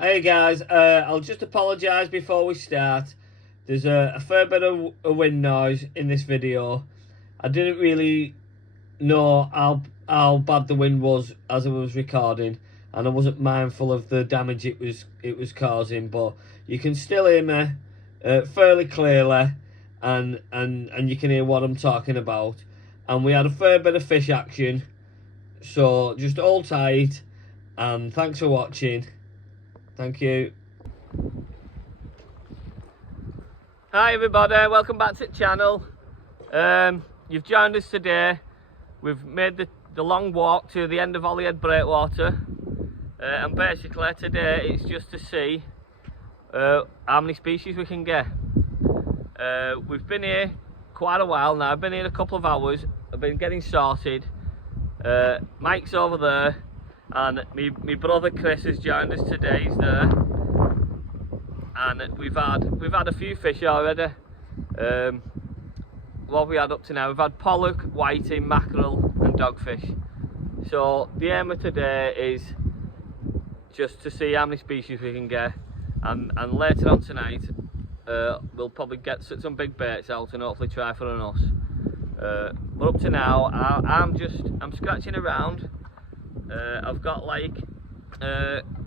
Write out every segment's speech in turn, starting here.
Hey guys, I'll just apologise before we start. There's a fair bit of a wind noise in this video. I didn't really know how bad the wind was as I was recording, and I wasn't mindful of the damage it was causing. But you can still hear me fairly clearly, and you can hear what I'm talking about. And we had a fair bit of fish action, so just hold tight, and thanks for watching. Thank you. Hi everybody, welcome back to the channel. You've joined us today. We've made the long walk to the end of Holyhead breakwater, and basically today it's just to see how many species we can get. We've been here quite a while now. I've been here a couple of hours. I've been getting sorted. Mike's over there, and my brother Chris has joined us today. He's there, and we've had a few fish already. What have we had up to now? We've had pollock, whiting, mackerel and dogfish. So the aim of today is just to see how many species we can get, and later on tonight we'll probably get some big baits out and hopefully try for an us. But up to now I'm scratching around. I've got like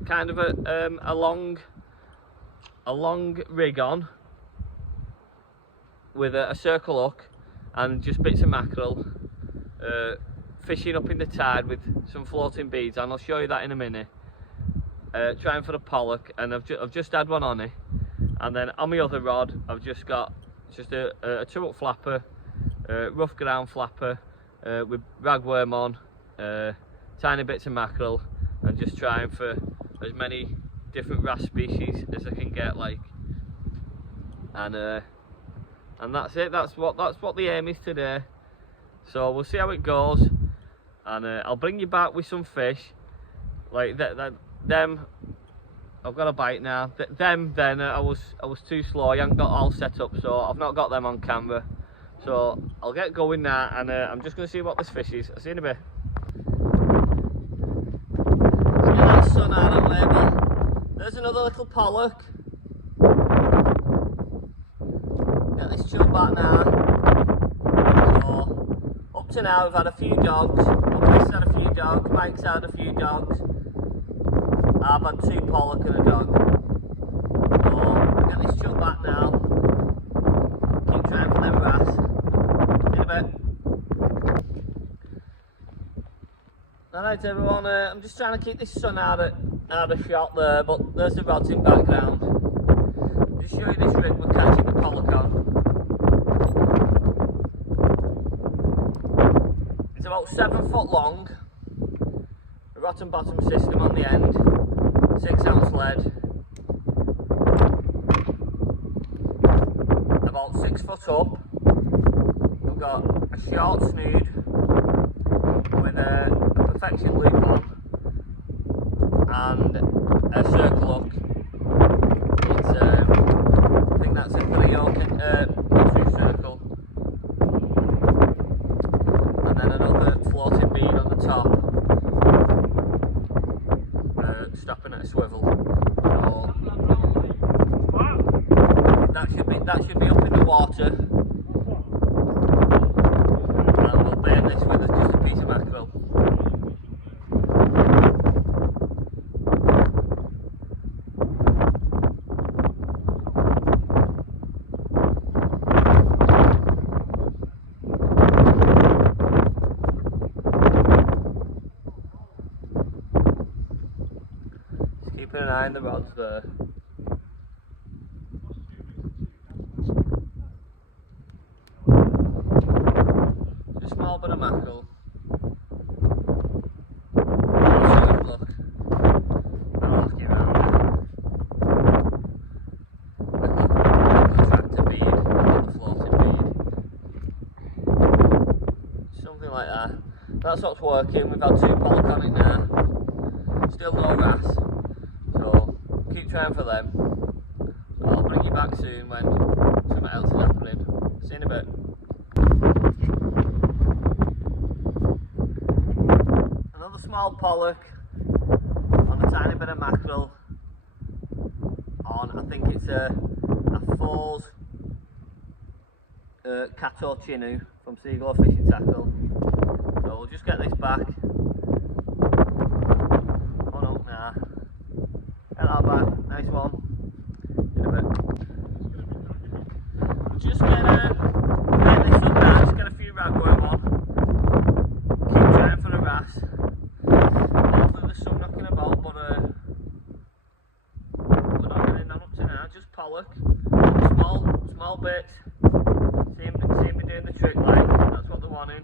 kind of a long rig on with a circle hook and just bits of mackerel, fishing up in the tide with some floating beads, and I'll show you that in a minute. Trying for a pollock, and I've just had one on it, and then on my other rod I've just got a 2-hook flapper, rough ground flapper with ragworm on, tiny bits of mackerel, and just trying for as many different wrasse species as I can get, like, and that's it. That's what the aim is today. So we'll see how it goes, and I'll bring you back with some fish like them. I've got a bite now. Then I was too slow. I haven't got all set up, so I've not got them on camera. So I'll get going now, and I'm just going to see what this fish is. I'll see you in a bit. Let's get that sun out of label. There's another little pollock. Get this chub back now. So up to now we've had a few dogs. Chris had a few dogs. Mike's had a few dogs. I've had 2 pollock and a dog. So get this chub back now. Keep trying for them wrasse. See you in a bit. Alright everyone, I'm just trying to keep this sun out of shot there, but there's the rods in background. Just show you this rig we're catching the pollock on. It's about 7 foot long, a rotten bottom system on the end, 6-ounce lead, about 6 foot up. We've got a short snood with a perfection loop on and a circle hook. It's I think that's a 3-hook true circle, and then another floating bead on the top, stopping at a swivel. So that should be up in the water, and we'll bait this with just a piece of mackerel. Keeping an eye on the rods there. Just a small bit of mackerel. Look. I'll ask you around. Little tractor bead, little floating bead. Something like that. That's what's working. We've had 2 pollock on it now. Still no wrasse. So keep trying for them. So I'll bring you back soon when something else is happening. See you in a bit. Another small pollock on a tiny bit of mackerel. it's a Falls Cato Chinu from Seagull Fishing Tackle. So we'll just get this back. On up now. Get that back, nice one. In a bit. We'll just get this up now, just get a few ragworm on. Keep trying for the wrasse. Hopefully there's some knocking about, but we're not getting none up to now, just pollock. Small bits. Seem to be doing the trick, like, that's what they're wanting.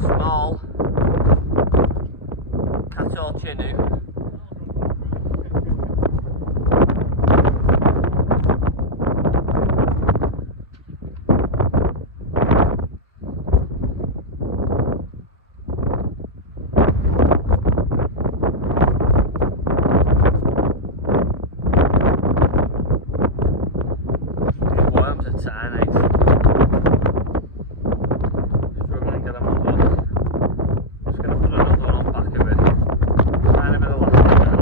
Small Cato Chinu. Worms are tiny. Struggling to get them on hook. Just going to put another one on back of it. Tiny bit of elastic now.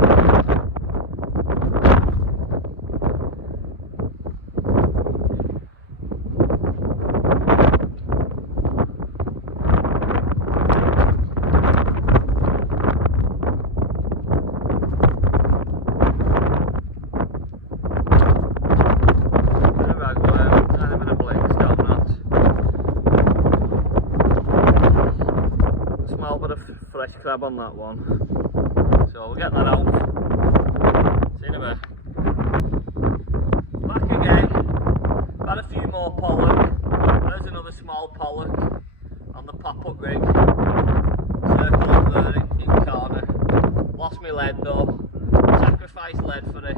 Small bit of fresh crab on that one, so we'll get that out. See you in a bit. Back again, had a few more pollock. There's another small pollock on the pop-up rig. Circle up there in corner. Lost my lead though, sacrificed lead for it.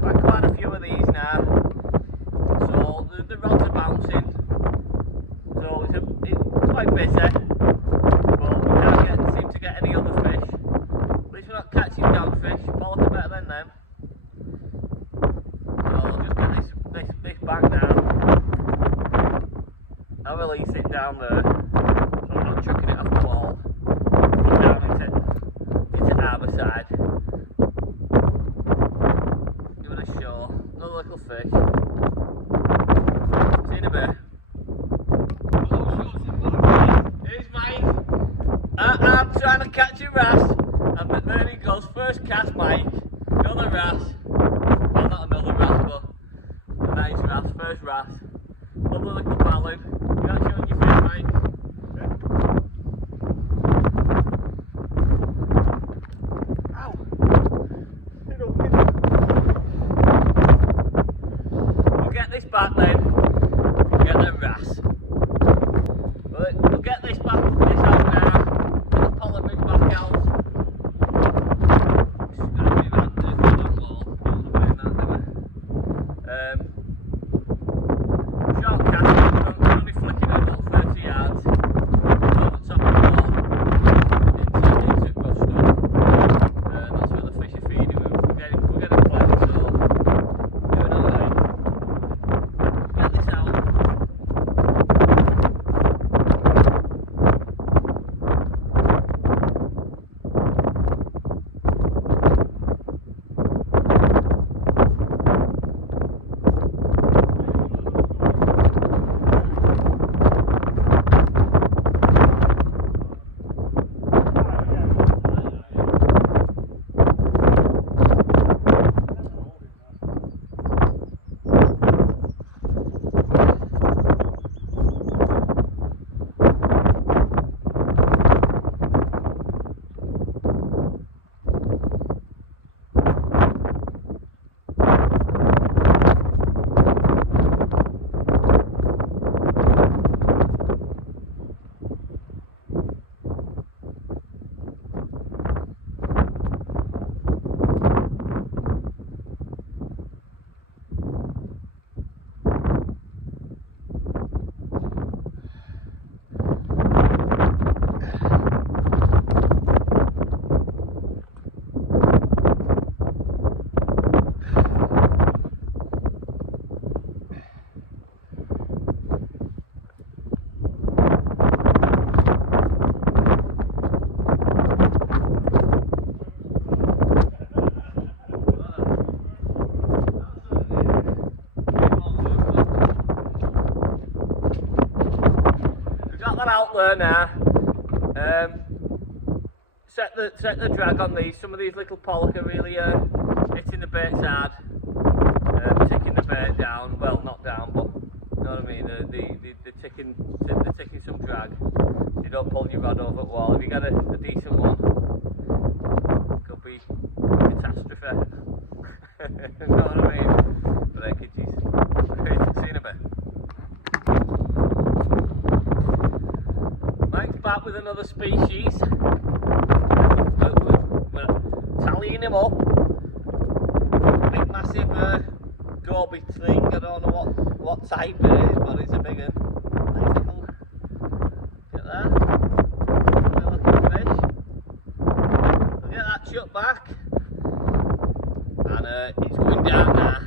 But quite a few of these now, so the rods are bouncing. So it's quite busy, but we can't seem to get any other fish. At least we're not catching dogfish. Pollock are better than them. So I'll just get this back now. I'll release it down there, so I'm not chucking it off the wall. Down into harbour side. Give it a show. Another little fish. See you in a bit. I'm trying to catch a wrasse, and there he goes, first cast, Mike. Another wrasse. Well, not another wrasse, but a nice wrasse, first wrasse. Lovely little balloon. You got showing your fish, Mike? Ow! We'll get this back then. We'll get the wrasse. We'll get this out now. Pollock rig back out. Just going to do that wall. Don't want to burn that, do we? Short cast, we're only flicking it about 30 yards. Over the top of the wall. Into rough stuff. That's where the fish are feeding. We're getting plenty, so doing alright. Get this out. top there now. Set the drag on these. Some of these little pollock are really hitting the baits hard, ticking the bait down. Well, not down, but you know what I mean. They're ticking some drag. You don't pull your rod over the wall. If you get a decent one, it could be catastrophe. You know what I mean? Breakages. See you in a bit. Mike's back with another species. We're tallying him up. Big massive goby thing. I don't know what type it is, but it's a big one. Nice little. Get that. Good looking fish. We'll get that shut back. And it's going down now.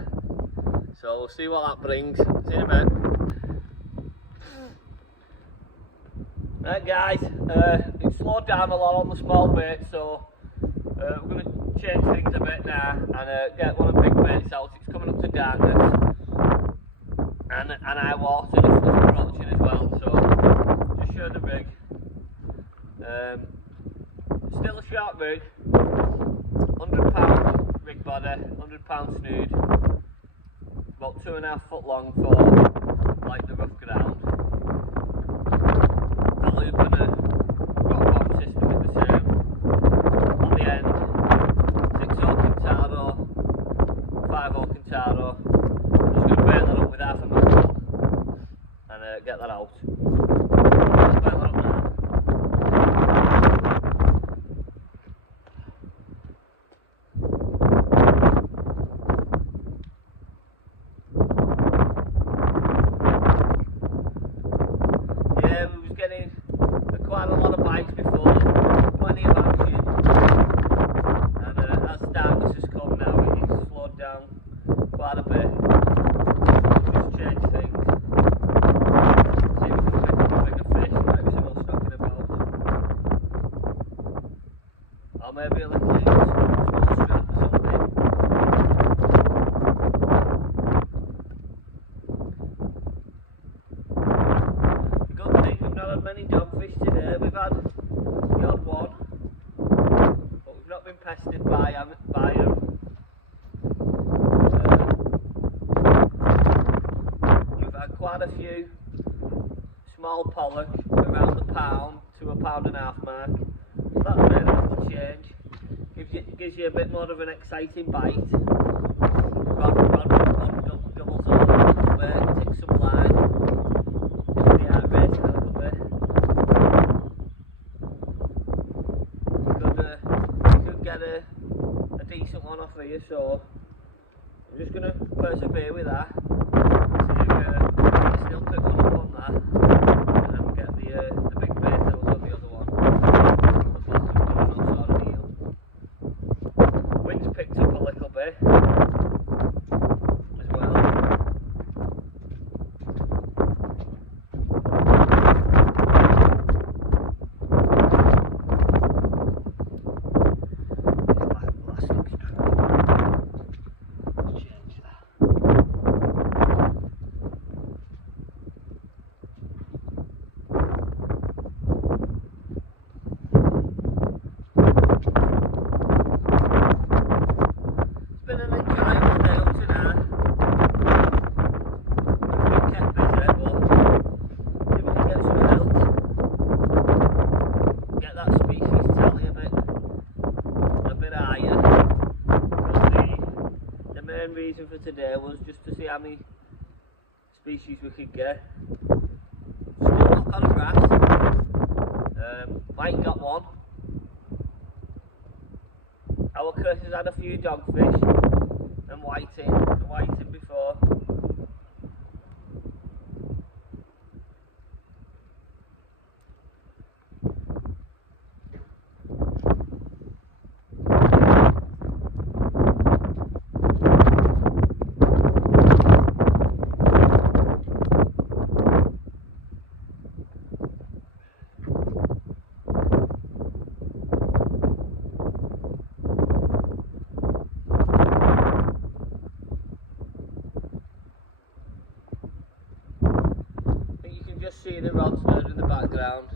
So we'll see what that brings. See you in a bit. Right guys, it's slowed down a lot on the small bait, so we're going to change things a bit now and get one of the big baits out. It's coming up to darkness and high water is approaching as well, so just show the rig. Still a short rig, £100 rig body, £100 snood, about 2.5 foot long for like the rough ground. Loop and a rock bob system is the same. On the end, 6 Quintaro, 5 Quintaro. I'm just going to bait that up with half a mackerel and get that out. Let's bait that up now. Yeah, we was getting quite a lot of bites before, plenty of action, and as darkness has come now, it's slowed down quite a bit. Just change things, see if we can pick up a bigger fish, might be some knocking about, or maybe a little small strap or something. The good thing, we've not had many dogfish today. We've had the odd one, but we've not been pestered by them. We've had quite a few small pollock around the £1 to £1.5 mark. So that's made a little change. Gives you a bit more of an exciting bite. Rod doubles over a little bit, takes some line, gives the heart rate a little bit. Could get a decent one off here, so I'm just going to persevere with that. Still pick one up on that, and then we'll get the big bait that was on the other one. The bottom one, not sort of deal. Wind's picked up a little bit as well. Reason for today was just to see how many species we could get. Still not got a grass. Mike got one. Our Chris has had a few dogfish and whiting before. just see the rods there in the background.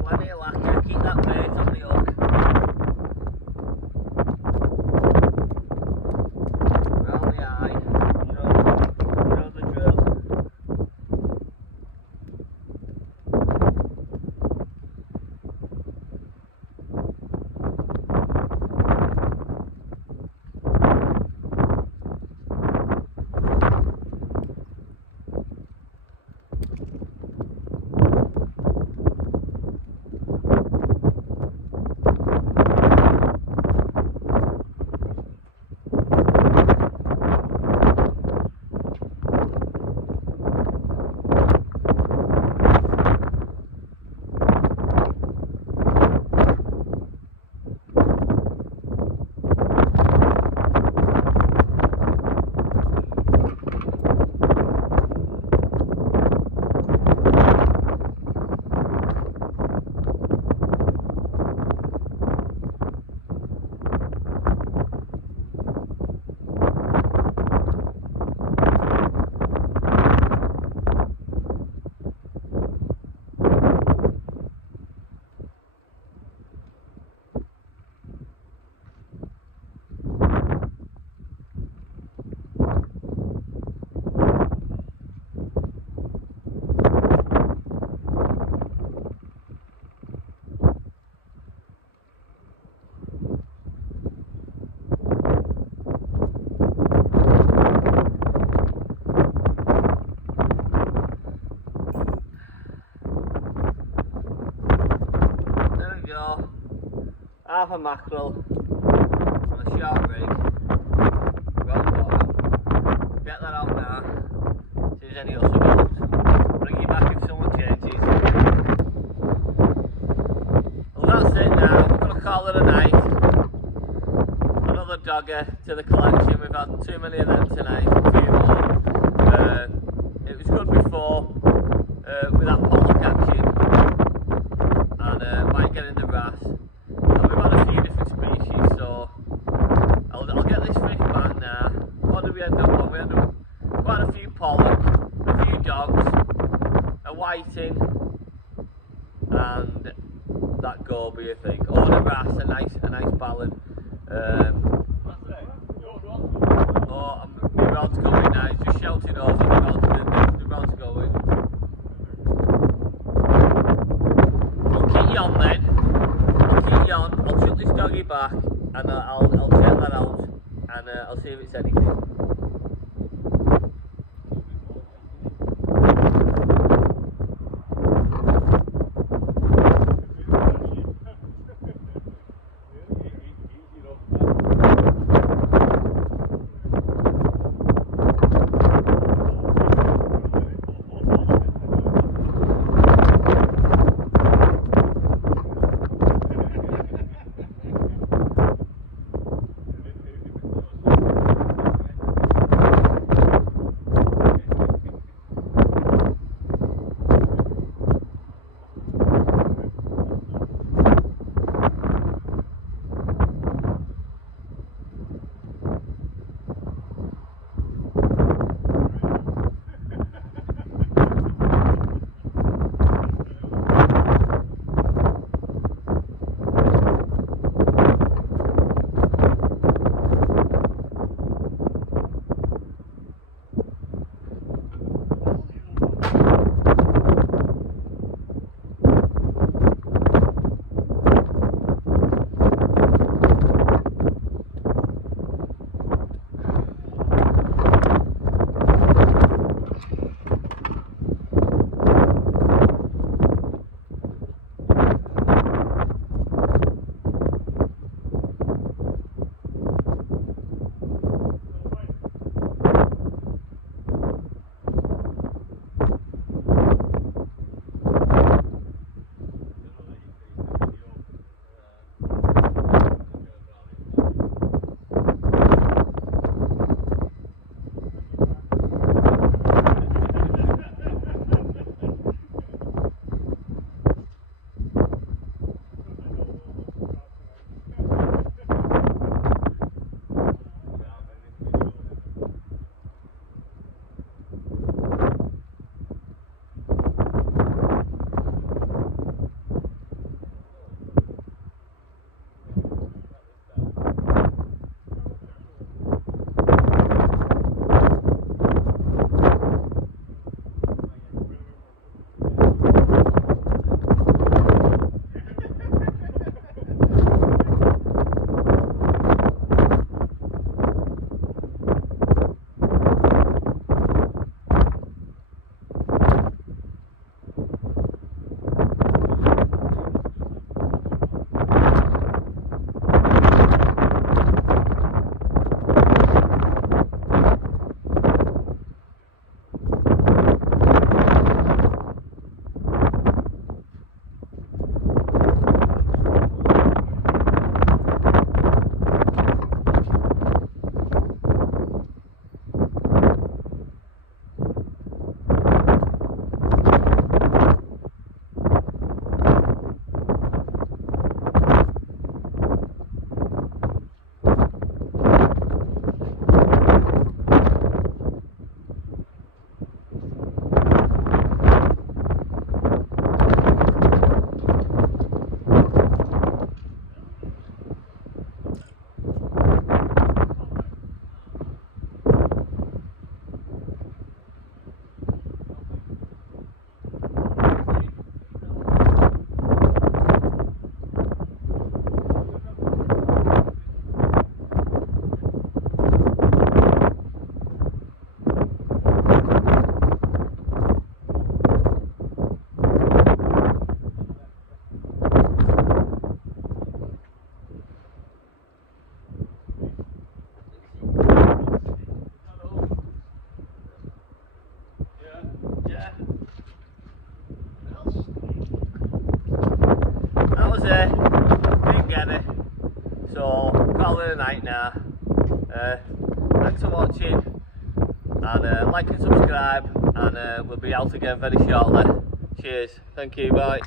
Plenty of lacquer, keep that bait on the hook. Round the eye, you know the drill. Half a mackerel on a sharp rig, round bottom. Get that out now, see if there's any else about. Bring you back if someone changes. Well, that's it now, we're going to call it a night. Another dogger to the collection, we've had too many of them tonight, a few more. It was good before with that pollock action, and might get in the brass. We've had a few different species, so I'll get this fish back now. What did we end up on? We ended up with quite a few pollock, a few dogs, a whiting, and that goby, I think. Oh, and a bass, a nice ballad. Oh, my rod's going now. He's just shouting over the rod's going. I'll keep you on then. I'll chuck this doggy back and I'll check that out and I'll see if it's anything. was there, didn't get it, so call it a night now. Thanks for watching, and like and subscribe, and we'll be out again very shortly. Cheers, thank you, bye.